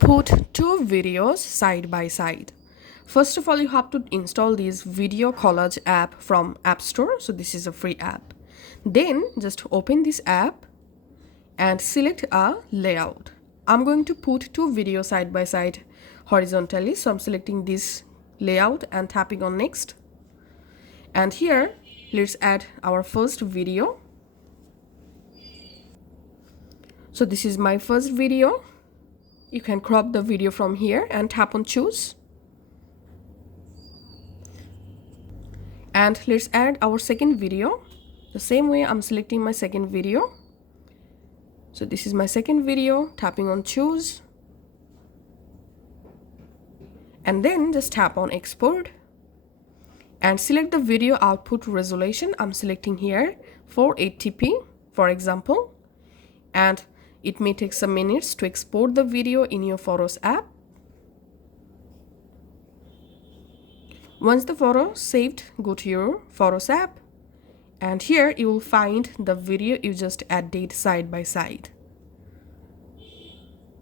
put two videos side by side. First of all, you have to install this video collage app from App Store. So this is a free app. Then just open this app and select a layout. I'm going to put two videos side by side horizontally. So I'm selecting this layout and tapping on next. And here, let's add our first video. So this is my first video. You can crop the video from here and tap on choose. And let's add our second video. The same way I'm selecting my second video. So this is my second video, tapping on choose. And then just tap on export. And select the video output resolution. I'm selecting here 480p, for example. And it may take some minutes to export the video in your Photos app. Once the photo saved, go to your Photos app. And here you will find the video you just added side by side.